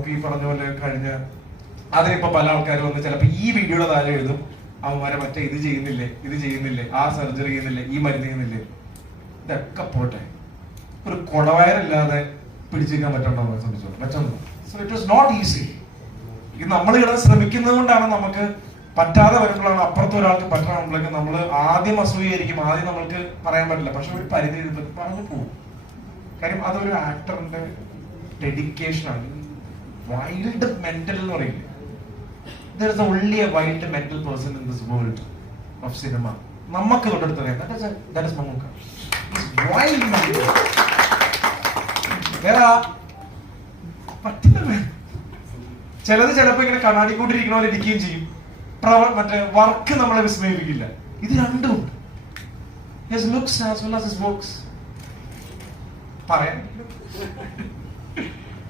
നമുക്ക് ഈ പറഞ്ഞ പോലെ കഴിഞ്ഞ അതിനിപ്പോ പല ആൾക്കാർ വന്ന് ചിലപ്പോ ഈ വീഡിയോയുടെ താഴെ എഴുതും, അവന്മാരെ മറ്റേ ഇത് ചെയ്യുന്നില്ലേ, ആ സർജറി ചെയ്യുന്നില്ലേ, ഈ മരുന്ന് ചെയ്യുന്നില്ലേ. ഇതൊക്കെ പോട്ടെ, ഒരു കുടവയറില്ലാതെ പിടിച്ചിരിക്കാൻ പറ്റണ്ടോ സംബന്ധിച്ചോളൂ പറ്റുന്നു. So it was not easy. ഇത് നമ്മൾ ഇവിടെ ശ്രമിക്കുന്നത് കൊണ്ടാണ് നമുക്ക് പറ്റാതെ വരുമ്പോഴാണ് അപ്പുറത്ത് ഒരാൾക്ക് പറ്റണമെങ്കിൽ നമ്മൾ ആദ്യം അസൂയായിരിക്കും, ആദ്യം നമ്മൾക്ക് പറയാൻ പറ്റില്ല, പക്ഷെ ഒരു പരിധി പറഞ്ഞു പോകും. കാര്യം അതൊരു ആക്ടറിന്റെ ഡെഡിക്കേഷൻ ആണ്. വൈൽഡ് മെന്റൽ എന്ന് പറയില്ലേ, there is only a wild mental person in this world of cinema. നമുക്ക് തൊട്ടടുത്തറിയാം, that is Mammukka. He's wild mental. വേറെ പറ്റില്ല. ചിലത് ചിലപ്പോ ഇങ്ങനെ കണ്ണാടി കൂട്ടിരിക്കണ പോലെ ഇരിക്കുകയും ചെയ്യും, മറ്റേ വർക്ക് നമ്മളെ വിസ്മയിപ്പിക്കില്ല. ഇത് രണ്ടും ഉണ്ട്. His looks as well as his works. പറയാൻ